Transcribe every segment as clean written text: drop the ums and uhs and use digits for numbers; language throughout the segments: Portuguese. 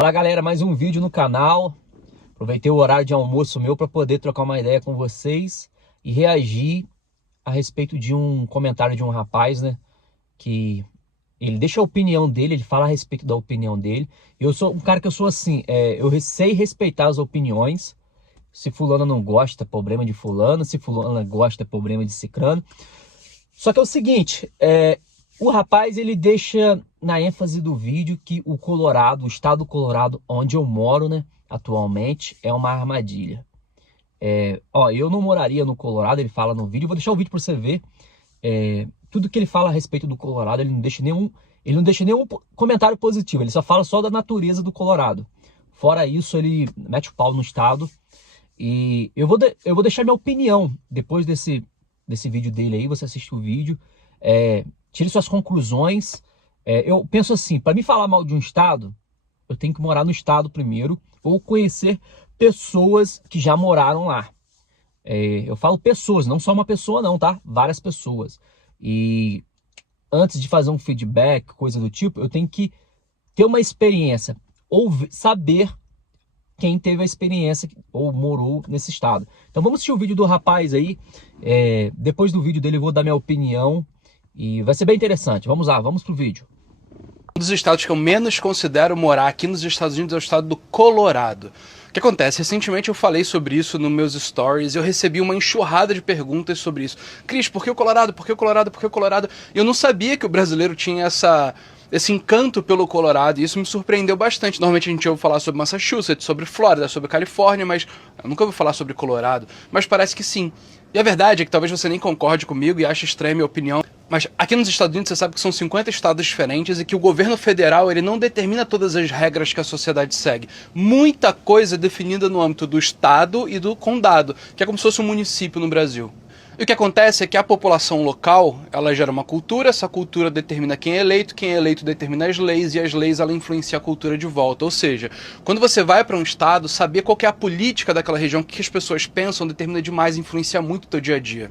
Fala galera, mais um vídeo no canal. Aproveitei o horário de almoço meu para poder trocar uma ideia com vocês e reagir a respeito de um comentário de um rapaz, né? Que ele deixa a opinião dele, ele fala a respeito da opinião dele. Eu sou um cara que eu sou assim, eu sei respeitar as opiniões. Se fulano não gosta, é problema de fulano. Se fulano gosta, é problema de cicrano. Só que é o seguinte, o rapaz ele deixa na ênfase do vídeo que o Colorado, o estado do Colorado, onde eu moro, né, atualmente, é uma armadilha. Eu não moraria no Colorado, ele fala no vídeo, eu vou deixar o vídeo para você ver. Tudo que ele fala a respeito do Colorado, ele não deixa nenhum comentário positivo, ele só fala só da natureza do Colorado. Fora isso, ele mete o pau no estado. E eu vou deixar minha opinião depois desse vídeo dele aí. Você assiste o vídeo, tire suas conclusões. Eu penso assim, para me falar mal de um estado, eu tenho que morar no estado primeiro, ou conhecer pessoas que já moraram lá. Eu falo pessoas, não só uma pessoa não, tá? Várias pessoas. E antes de fazer um feedback, coisa do tipo, eu tenho que ter uma experiência, ou saber quem teve a experiência ou morou nesse estado. Então vamos assistir o vídeo do rapaz aí. Depois do vídeo dele eu vou dar minha opinião e vai ser bem interessante. Vamos lá, vamos pro vídeo. Um dos estados que eu menos considero morar aqui nos Estados Unidos é o estado do Colorado. O que acontece? Recentemente eu falei sobre isso nos meus stories e eu recebi uma enxurrada de perguntas sobre isso. Cris, por que o Colorado? Por que o Colorado? Por que o Colorado? E eu não sabia que o brasileiro tinha esse encanto pelo Colorado, e isso me surpreendeu bastante. Normalmente a gente ouve falar sobre Massachusetts, sobre Flórida, sobre Califórnia, mas eu nunca ouvi falar sobre Colorado. Mas parece que sim. E a verdade é que talvez você nem concorde comigo e ache estranha a minha opinião, mas aqui nos Estados Unidos você sabe que são 50 estados diferentes e que o governo federal ele não determina todas as regras que a sociedade segue. Muita coisa é definida no âmbito do estado e do condado, que é como se fosse um município no Brasil. E o que acontece é que a população local, ela gera uma cultura, essa cultura determina quem é eleito determina as leis, e as leis ela influencia a cultura de volta. Ou seja, quando você vai para um estado, saber qual que é a política daquela região, o que as pessoas pensam, determina demais, influencia muito o teu dia a dia.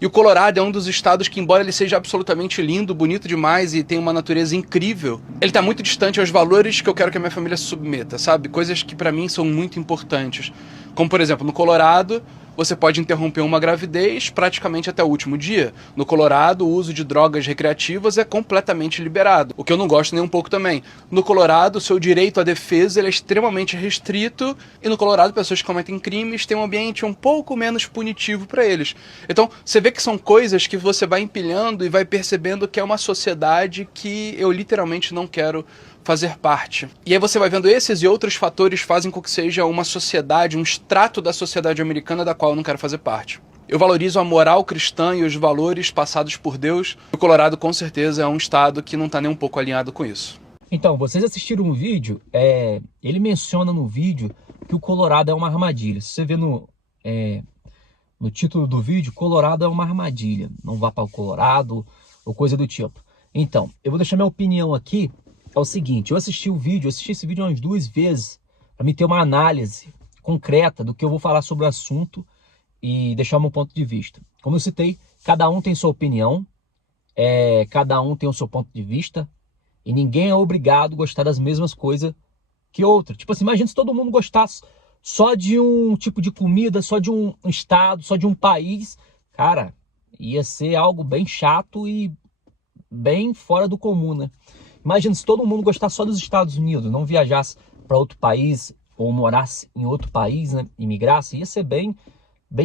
E o Colorado é um dos estados que, embora ele seja absolutamente lindo, bonito demais e tenha uma natureza incrível, ele está muito distante aos valores que eu quero que a minha família se submeta, sabe? Coisas que para mim são muito importantes. Como, por exemplo, no Colorado, você pode interromper uma gravidez praticamente até o último dia. No Colorado, o uso de drogas recreativas é completamente liberado, o que eu não gosto nem um pouco também. No Colorado, o seu direito à defesa ele é extremamente restrito, e no Colorado, pessoas que cometem crimes têm um ambiente um pouco menos punitivo para eles. Então, você vê que são coisas que você vai empilhando e vai percebendo que é uma sociedade que eu literalmente não quero fazer parte. E aí você vai vendo esses e outros fatores fazem com que seja uma sociedade, um extrato da sociedade americana da qual eu não quero fazer parte. Eu valorizo a moral cristã e os valores passados por Deus. O Colorado com certeza é um estado que não está nem um pouco alinhado com isso. Então, vocês assistiram um vídeo, ele menciona no vídeo que o Colorado é uma armadilha. Se você vê no título do vídeo, Colorado é uma armadilha. Não vá para o Colorado ou coisa do tipo. Então, eu vou deixar minha opinião aqui. É o seguinte, eu assisti esse vídeo umas 2 vezes para me ter uma análise concreta do que eu vou falar sobre o assunto e deixar o meu ponto de vista. Como eu citei, cada um tem sua opinião, cada um tem o seu ponto de vista e ninguém é obrigado a gostar das mesmas coisas que outro. Tipo assim, imagina se todo mundo gostasse só de um tipo de comida, só de um estado, só de um país. Cara, ia ser algo bem chato e bem fora do comum, né? Imagina se todo mundo gostasse só dos Estados Unidos, não viajasse para outro país ou morasse em outro país, né? Imigrasse, ia ser bem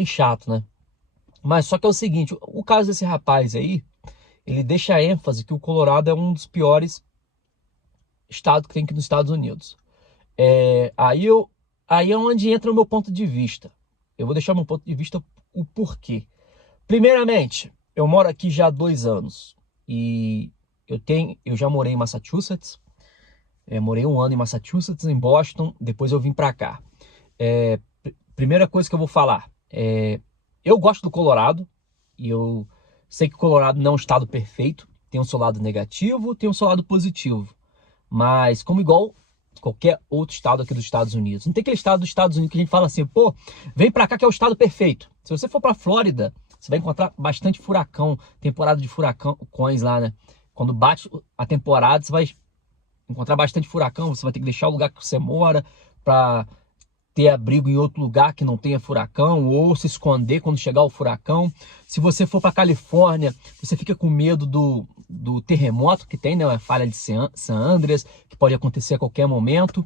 chato, né? Mas só que é o seguinte, o caso desse rapaz aí, ele deixa a ênfase que o Colorado é um dos piores estados que tem aqui nos Estados Unidos. Aí é onde entra o meu ponto de vista. Eu vou deixar meu ponto de vista o porquê. Primeiramente, eu moro aqui já há 2 anos e eu já morei em Massachusetts, morei 1 ano em Massachusetts, em Boston, depois eu vim para cá. Primeira coisa que eu vou falar, eu gosto do Colorado, e eu sei que o Colorado não é um estado perfeito, tem o seu lado negativo, tem o seu lado positivo, mas como igual qualquer outro estado aqui dos Estados Unidos. Não tem aquele estado dos Estados Unidos que a gente fala assim, pô, vem para cá que é o estado perfeito. Se você for para Flórida, você vai encontrar bastante furacão, temporada de furacões lá, né? Quando bate a temporada, você vai encontrar bastante furacão, você vai ter que deixar o lugar que você mora para ter abrigo em outro lugar que não tenha furacão, ou se esconder quando chegar o furacão. Se você for para Califórnia, você fica com medo do terremoto que tem, né, a falha de San Andreas, que pode acontecer a qualquer momento.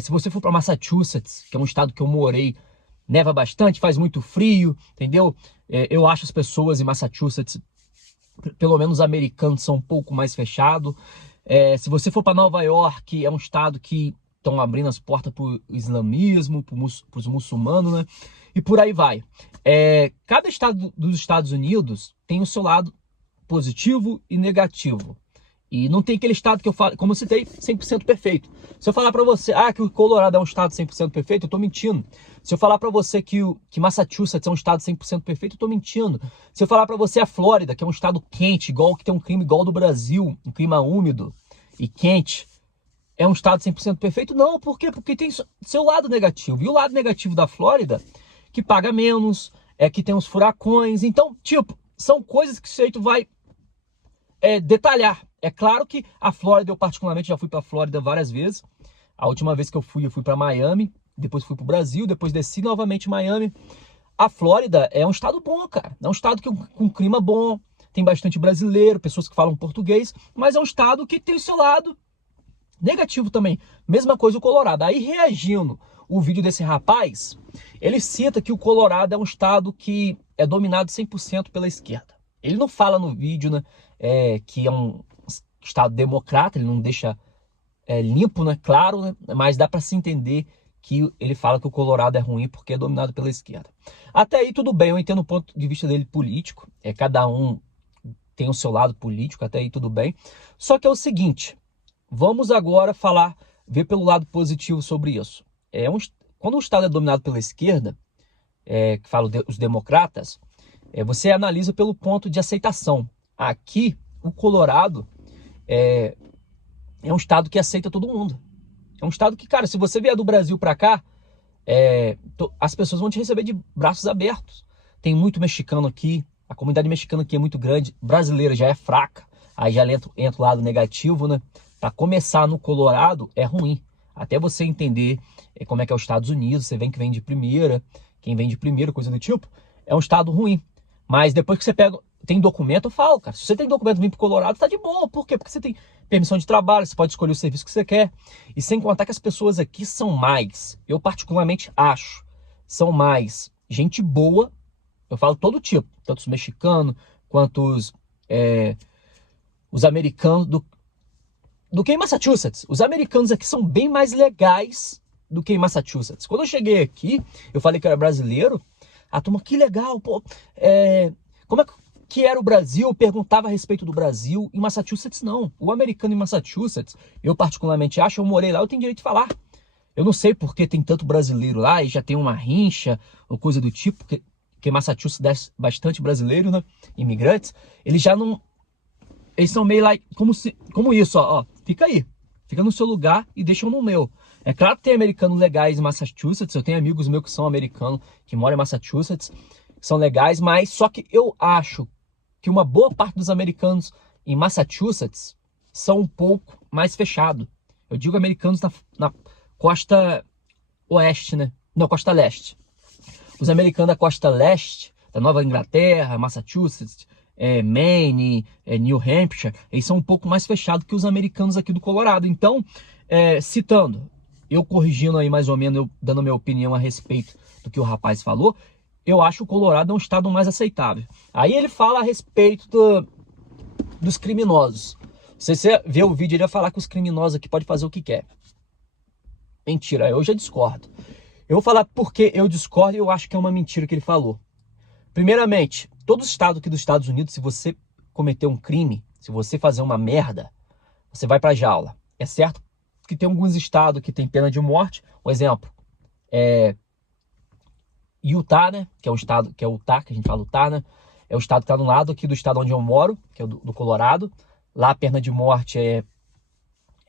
Se você for para Massachusetts, que é um estado que eu morei, neva bastante, faz muito frio, entendeu? Eu acho as pessoas em Massachusetts, pelo menos os americanos, são um pouco mais fechados. Se você for para Nova York, é um estado que estão abrindo as portas para o islamismo, para os muçulmanos, né? E por aí vai. Cada estado dos Estados Unidos tem o seu lado positivo e negativo. E não tem aquele estado que eu falo, como eu citei, 100% perfeito. Se eu falar para você que o Colorado é um estado 100% perfeito, eu estou mentindo. Se eu falar para você que Massachusetts é um estado 100% perfeito, eu estou mentindo. Se eu falar para você a Flórida, que é um estado quente, igual que tem um clima igual ao do Brasil, um clima úmido e quente, é um estado 100% perfeito? Não, por quê? Porque tem seu lado negativo. E o lado negativo da Flórida, que paga menos, que tem os furacões. Então, tipo, são coisas que o jeito vai detalhar. É claro que a Flórida, eu particularmente já fui para a Flórida várias vezes. A última vez que eu fui para Miami, depois fui para o Brasil, depois desci novamente em Miami. A Flórida é um estado bom, cara. É um estado com clima bom, tem bastante brasileiro, pessoas que falam português, mas é um estado que tem o seu lado negativo também. Mesma coisa o Colorado. Aí, reagindo o vídeo desse rapaz, ele cita que o Colorado é um estado que é dominado 100% pela esquerda. Ele não fala no vídeo, né, que é um estado democrata, ele não deixa limpo, né, claro, né, mas dá para se entender que ele fala que o Colorado é ruim porque é dominado pela esquerda. Até aí tudo bem, eu entendo o ponto de vista dele político, cada um tem o seu lado político, até aí tudo bem. Só que é o seguinte, vamos agora ver pelo lado positivo sobre isso. Quando o estado é dominado pela esquerda, que fala os democratas, você analisa pelo ponto de aceitação. Aqui, o Colorado é um estado que aceita todo mundo. É um estado que, cara, se você vier do Brasil para cá, as pessoas vão te receber de braços abertos. Tem muito mexicano aqui, a comunidade mexicana aqui é muito grande, brasileira já é fraca, aí já entra o lado negativo, né? Para começar no Colorado é ruim. Até você entender como é que é os Estados Unidos, você vem de primeira, quem vem de primeira, coisa do tipo, é um estado ruim. Mas depois que você tem documento, eu falo, cara, se você tem documento vir pro Colorado, tá de boa. Por quê? Porque você tem permissão de trabalho, você pode escolher o serviço que você quer. E sem contar que as pessoas aqui são mais, eu particularmente acho, são mais gente boa, eu falo todo tipo, tanto os mexicanos, quanto os americanos, do que em Massachusetts. Os americanos aqui são bem mais legais do que em Massachusetts. Quando eu cheguei aqui, eu falei que era brasileiro, a turma, que legal, pô, como é que era o Brasil? Eu perguntava a respeito do Brasil. Em Massachusetts, não. O americano em Massachusetts, eu particularmente acho, eu morei lá, eu tenho direito de falar. Eu não sei porque tem tanto brasileiro lá e já tem uma rincha ou coisa do tipo, que Massachusetts é bastante brasileiro, né? Imigrantes. Eles já não... Eles são meio lá, como isso, ó, fica aí. Fica no seu lugar e deixa no meu. É claro que tem americanos legais em Massachusetts, eu tenho amigos meus que são americanos, que moram em Massachusetts, que são legais, mas só que eu acho que uma boa parte dos americanos em Massachusetts são um pouco mais fechados. Eu digo americanos na costa oeste, né? Não, costa leste. Os americanos da costa leste, da Nova Inglaterra, Massachusetts, Maine, New Hampshire, eles são um pouco mais fechados que os americanos aqui do Colorado. Então, citando, eu corrigindo aí mais ou menos, eu dando minha opinião a respeito do que o rapaz falou, eu acho que o Colorado é um estado mais aceitável. Aí ele fala a respeito dos criminosos. Se você ver o vídeo, ele vai falar que os criminosos aqui podem fazer o que quer. Mentira, eu já discordo. Eu vou falar porque eu discordo e eu acho que é uma mentira que ele falou. Primeiramente, todo estado aqui dos Estados Unidos, se você cometer um crime, se você fazer uma merda, você vai pra jaula. É certo que tem alguns estados que tem pena de morte. Um exemplo, Utah, né? Que é o estado, que é o Utah, que a gente fala Utah, né? É o estado que está do lado aqui do estado onde eu moro, que é do Colorado. Lá a pena de morte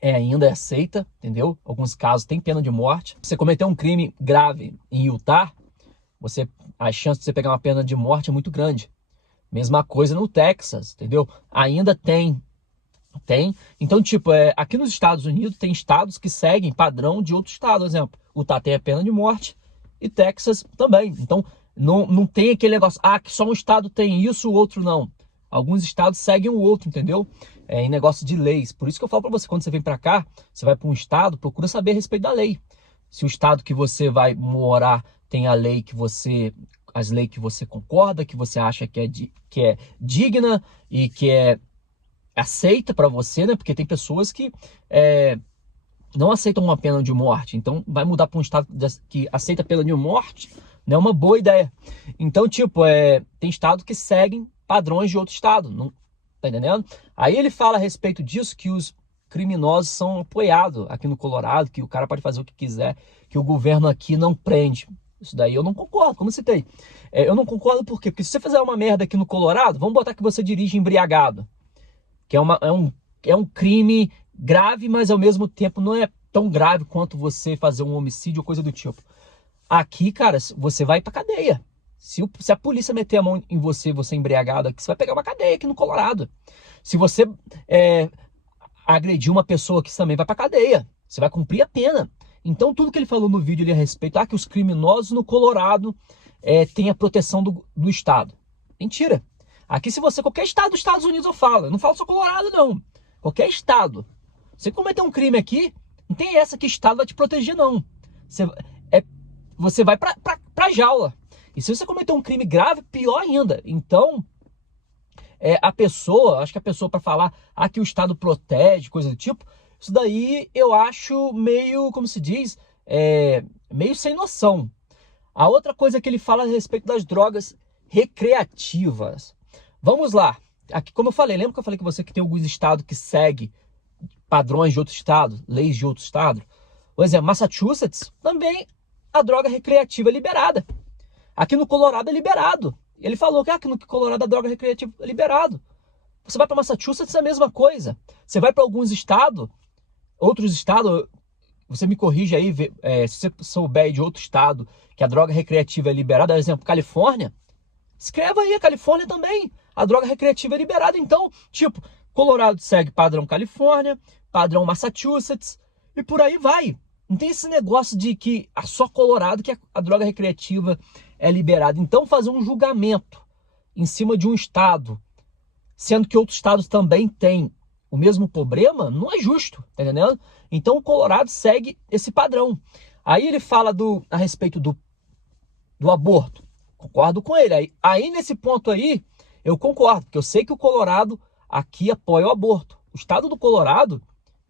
ainda é aceita, entendeu? Alguns casos tem pena de morte. Se você cometer um crime grave em Utah, a chance de você pegar uma pena de morte é muito grande. Mesma coisa no Texas, entendeu? Ainda tem Tem. Então, tipo, aqui nos Estados Unidos tem estados que seguem padrão de outro estado. Por exemplo, Utah tem a pena de morte e Texas também. Então, não tem aquele negócio, que só um estado tem isso, o outro não. Alguns estados seguem o outro, entendeu? Em negócio de leis. Por isso que eu falo pra você, quando você vem pra cá, você vai pra um estado, procura saber a respeito da lei. Se o estado que você vai morar tem a lei que você... as leis que você concorda, que você acha que é digna e que é aceita para você, né? Porque tem pessoas que não aceitam uma pena de morte. Então, vai mudar para um estado que aceita a pena de morte, não é uma boa ideia. Então, tipo, tem estados que seguem padrões de outro estado, não, tá entendendo? Aí ele fala a respeito disso, que os criminosos são apoiados aqui no Colorado, que o cara pode fazer o que quiser, que o governo aqui não prende. Isso daí eu não concordo, como citei. Eu não concordo por quê? Porque se você fizer uma merda aqui no Colorado, vamos botar que você dirige embriagado, que é um crime grave, mas ao mesmo tempo não é tão grave quanto você fazer um homicídio ou coisa do tipo. Aqui, cara, você vai pra cadeia. Se a polícia meter a mão em você embriagado aqui, você vai pegar uma cadeia aqui no Colorado. Se você agredir uma pessoa aqui, você também vai pra cadeia. Você vai cumprir a pena. Então, tudo que ele falou no vídeo ali a respeito, que os criminosos no Colorado têm a proteção do Estado. Mentira. Aqui, se você... Qualquer estado dos Estados Unidos eu falo. Eu não falo só Colorado, não. Qualquer estado. Você cometer um crime aqui, não tem essa que o Estado vai te proteger, não. Você vai pra jaula. E se você cometer um crime grave, pior ainda. Então, acho que a pessoa para falar que o Estado protege, coisa do tipo, isso daí eu acho meio, como se diz, meio sem noção. A outra coisa que ele fala a respeito das drogas recreativas. Vamos lá. Aqui, como eu falei, lembra que eu falei que você que tem alguns estados que seguem padrões de outro estado, leis de outro estado? Por exemplo, Massachusetts, também a droga recreativa é liberada. Aqui no Colorado é liberado. Ele falou que aqui no Colorado a droga recreativa é liberado. Você vai para Massachusetts, é a mesma coisa. Você vai para alguns estados, outros estados, você me corrige aí, se você souber de outro estado que a droga recreativa é liberada, por exemplo, Califórnia, escreva aí, a Califórnia também, a droga recreativa é liberada. Então, tipo, Colorado segue padrão Califórnia, padrão Massachusetts, e por aí vai. Não tem esse negócio de que só Colorado que a droga recreativa é liberada. Então, fazer um julgamento em cima de um estado, sendo que outros estados também têm o mesmo problema, não é justo, tá entendendo? Então, o Colorado segue esse padrão. Aí ele fala a respeito do aborto. Concordo com ele. Aí, nesse ponto aí, eu concordo, porque eu sei que o Colorado aqui apoia o aborto. O estado do Colorado,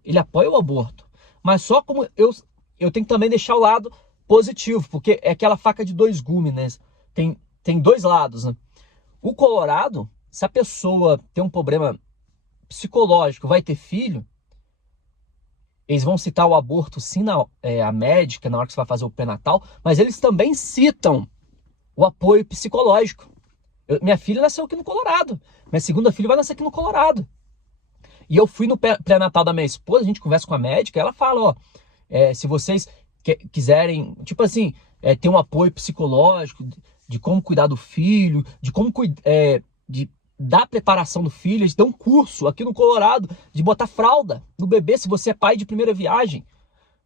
ele apoia o aborto. Mas só como eu tenho que também deixar o lado positivo, porque é aquela faca de dois gumes, né? Tem dois lados, né? O Colorado, se a pessoa tem um problema psicológico, vai ter filho, eles vão citar o aborto sim, a médica, na hora que você vai fazer o pré-natal, mas eles também citam o apoio psicológico. Minha filha nasceu aqui no Colorado. Minha segunda filha vai nascer aqui no Colorado. E eu fui no pré-natal da minha esposa, a gente conversa com a médica, ela fala, se vocês quiserem, tipo assim, ter um apoio psicológico, de como cuidar do filho, de como da preparação do filho, eles dão um curso aqui no Colorado de botar fralda no bebê, se você é pai de primeira viagem,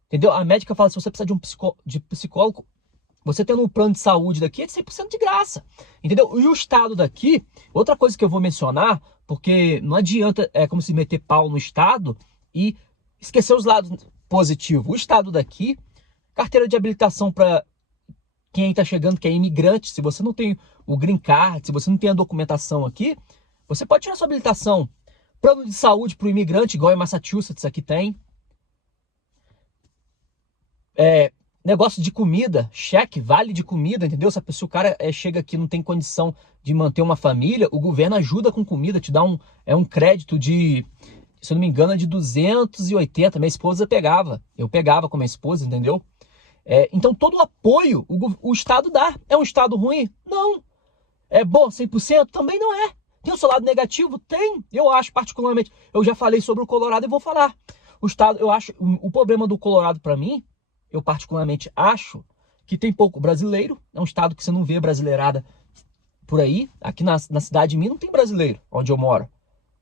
entendeu? A médica fala, se você precisar de psicólogo, você tendo um plano de saúde daqui é de 100% de graça, entendeu? E o estado daqui, outra coisa que eu vou mencionar, porque não adianta como se meter pau no estado e esquecer os lados positivos. O estado daqui, carteira de habilitação para quem está chegando, que é imigrante, se você não tem o green card, se você não tem a documentação aqui, você pode tirar sua habilitação. Plano de saúde para o imigrante, igual em Massachusetts aqui tem. Negócio de comida, cheque, vale de comida, entendeu? Se o cara chega aqui e não tem condição de manter uma família, o governo ajuda com comida, te dá um crédito de, se eu não me engano, de 280. Minha esposa pegava, eu pegava com minha esposa, entendeu? Então todo o apoio o Estado dá. É um Estado ruim? Não. É bom 100%? Também não é. Tem o seu lado negativo? Tem. Eu acho particularmente, eu já falei sobre o Colorado e vou falar. O Estado, eu acho, o problema do Colorado para mim, eu particularmente acho que tem pouco brasileiro. É um estado que você não vê brasileirada por aí. Aqui na cidade de mim não tem brasileiro, onde eu moro.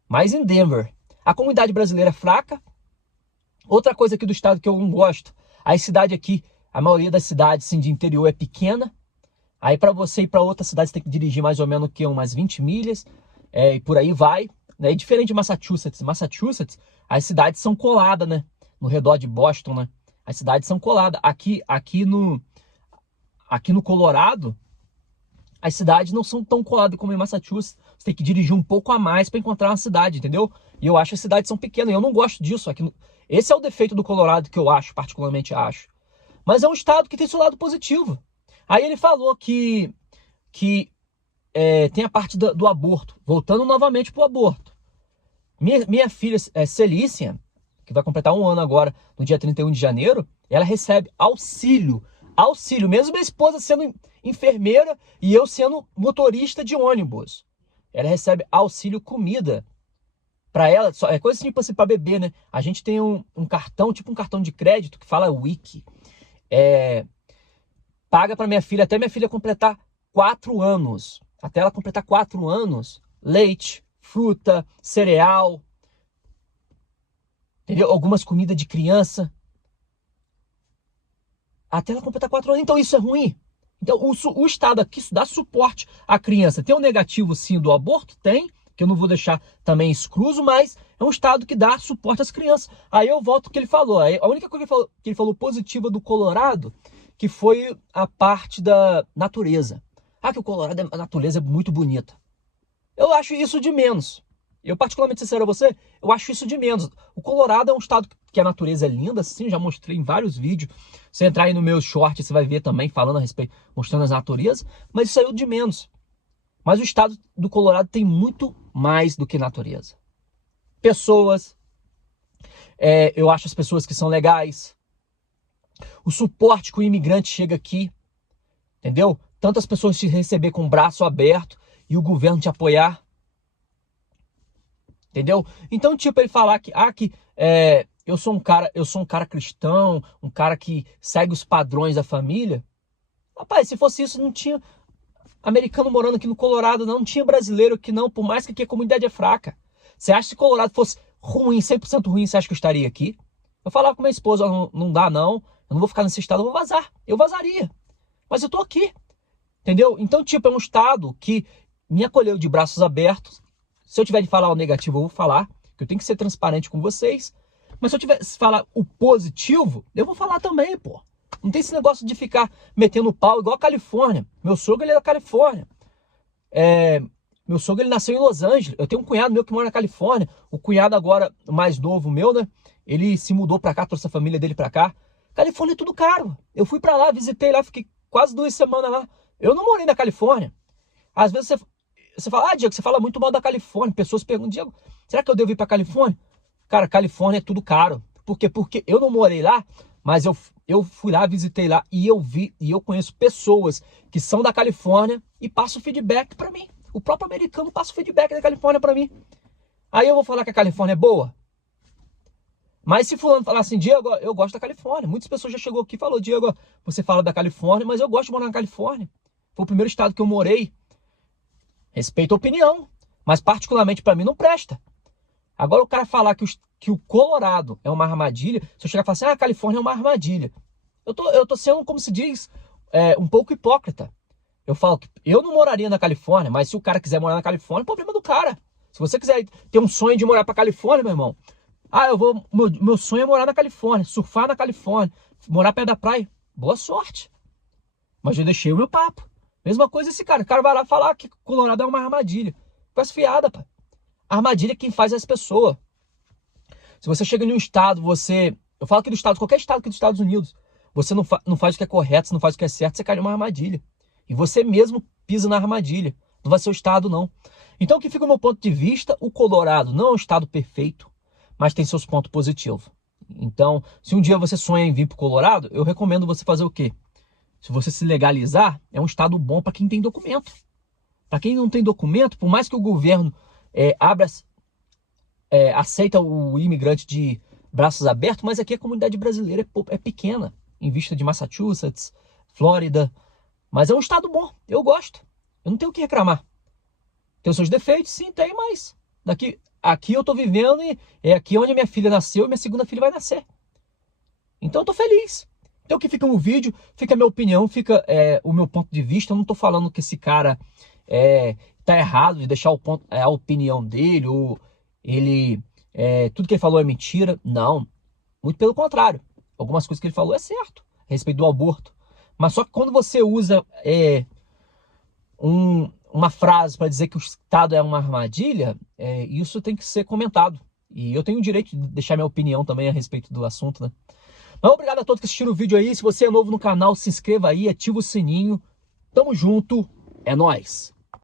Mas em Denver. A comunidade brasileira é fraca. Outra coisa aqui do estado que eu não gosto, a cidade aqui, a maioria das cidades assim, de interior é pequena. Aí para você ir para outra cidade, você tem que dirigir mais ou menos umas 20 milhas, e por aí vai. Né? E diferente de Massachusetts. Massachusetts, as cidades são coladas, né? No redor de Boston, né? As cidades são coladas. Aqui no Colorado, as cidades não são tão coladas como em Massachusetts. Você tem que dirigir um pouco a mais para encontrar uma cidade, entendeu? E eu acho que as cidades são pequenas. Eu não gosto disso. Esse é o defeito do Colorado que eu acho, particularmente acho. Mas é um estado que tem seu lado positivo. Aí ele falou que tem a parte do aborto. Voltando novamente para o aborto. Minha filha Celícia, que vai completar 1 ano agora, no dia 31 de janeiro, ela recebe auxílio. Auxílio, mesmo minha esposa sendo enfermeira e eu sendo motorista de ônibus. Ela recebe auxílio comida. Para ela, é coisa tipo assim para beber, né? A gente tem um cartão, tipo um cartão de crédito que fala Wiki. Paga para minha filha até minha filha completar 4 anos. Até ela completar 4 anos, leite, fruta, cereal, entendeu? Algumas comidas de criança. Até ela completar 4 anos. Então isso é ruim. Então o Estado aqui dá suporte à criança. Tem um negativo sim do aborto? Tem, que eu não vou deixar também excluso, mas é um Estado que dá suporte às crianças. Aí eu volto ao que ele falou. A única coisa que ele falou positiva do Colorado, que foi a parte da natureza. Que o Colorado, a natureza é muito bonita. Eu acho isso de menos. Eu, particularmente sincero a você, eu acho isso de menos. O Colorado é um estado que a natureza é linda, sim, já mostrei em vários vídeos. Se entrar aí no meu short, você vai ver também falando a respeito, mostrando as naturezas, mas isso aí é o de menos. Mas o estado do Colorado tem muito mais do que natureza. Pessoas, eu acho as pessoas que são legais. O suporte que o imigrante chega aqui, entendeu? Tantas pessoas te receber com o braço aberto e o governo te apoiar. Entendeu? Então, tipo, ele falar que eu sou um cara cristão, um cara que segue os padrões da família. Rapaz, se fosse isso, não tinha americano morando aqui no Colorado, não tinha brasileiro aqui não, por mais que aqui a comunidade é fraca. Você acha que se o Colorado fosse ruim, 100% ruim, você acha que eu estaria aqui? Eu falava com minha esposa, não dá não, eu não vou ficar nesse estado, eu vou vazar. Eu vazaria. Mas eu tô aqui. Entendeu? Então, tipo, é um estado que me acolheu de braços abertos. Se eu tiver de falar o negativo, eu vou falar, que eu tenho que ser transparente com vocês. Mas se eu tiver de falar o positivo, eu vou falar também, pô. Não tem esse negócio de ficar metendo pau igual a Califórnia. Meu sogro, ele é da Califórnia. Meu sogro, ele nasceu em Los Angeles. Eu tenho um cunhado meu que mora na Califórnia. O cunhado agora, mais novo meu, né? Ele se mudou pra cá, trouxe a família dele pra cá. Califórnia é tudo caro. Eu fui pra lá, visitei lá, fiquei quase 2 semanas lá. Eu não morei na Califórnia. Às vezes você fala, Diego, você fala muito mal da Califórnia. Pessoas perguntam, Diego, será que eu devo ir pra Califórnia? Cara, Califórnia é tudo caro. Por quê? Porque eu não morei lá, mas eu fui lá, visitei lá e eu vi, e eu conheço pessoas que são da Califórnia e passam feedback pra mim. O próprio americano passa o feedback da Califórnia pra mim. Aí eu vou falar que a Califórnia é boa? Mas se fulano falar assim, Diego, eu gosto da Califórnia. Muitas pessoas já chegou aqui e falou, Diego, você fala da Califórnia, mas eu gosto de morar na Califórnia. Foi o primeiro estado que eu morei. Respeito a opinião, mas particularmente para mim não presta. Agora o cara falar que o Colorado é uma armadilha, se eu chegar e falar assim, a Califórnia é uma armadilha. Eu tô sendo, como se diz, um pouco hipócrita. Eu falo que eu não moraria na Califórnia, mas se o cara quiser morar na Califórnia, é problema do cara. Se você quiser ter um sonho de morar pra Califórnia, meu irmão, meu sonho é morar na Califórnia, surfar na Califórnia, morar perto da praia. Boa sorte. Mas eu deixei o meu papo. Mesma coisa esse cara. O cara vai lá falar que Colorado é uma armadilha. Com as fiadas, pá. Armadilha é quem faz as pessoas. Se você chega em um estado, eu falo aqui do estado, qualquer estado aqui dos Estados Unidos, você não faz o que é correto, você não faz o que é certo, você cai numa armadilha. E você mesmo pisa na armadilha. Não vai ser o estado, não. Então, o que fica do meu ponto de vista, o Colorado não é um estado perfeito, mas tem seus pontos positivos. Então, se um dia você sonha em vir para o Colorado, eu recomendo você fazer o quê? Se você se legalizar, é um estado bom para quem tem documento. Para quem não tem documento, por mais que o governo aceita o imigrante de braços abertos, mas aqui a comunidade brasileira é pequena, em vista de Massachusetts, Flórida. Mas é um estado bom, eu gosto. Eu não tenho o que reclamar. Tem os seus defeitos? Sim, tem, mas aqui eu tô vivendo e é aqui onde a minha filha nasceu e minha segunda filha vai nascer. Então eu tô feliz. Então o que fica no vídeo, fica a minha opinião, fica o meu ponto de vista. Eu não tô falando que esse cara tá errado de deixar a opinião dele, ou ele tudo que ele falou é mentira. Não, muito pelo contrário. Algumas coisas que ele falou é certo, a respeito do aborto. Mas só que quando você usa uma frase para dizer que o Estado é uma armadilha, isso tem que ser comentado. E eu tenho o direito de deixar minha opinião também a respeito do assunto, né? Mas obrigado a todos que assistiram o vídeo aí. Se você é novo no canal, se inscreva aí, ativa o sininho. Tamo junto, é nóis!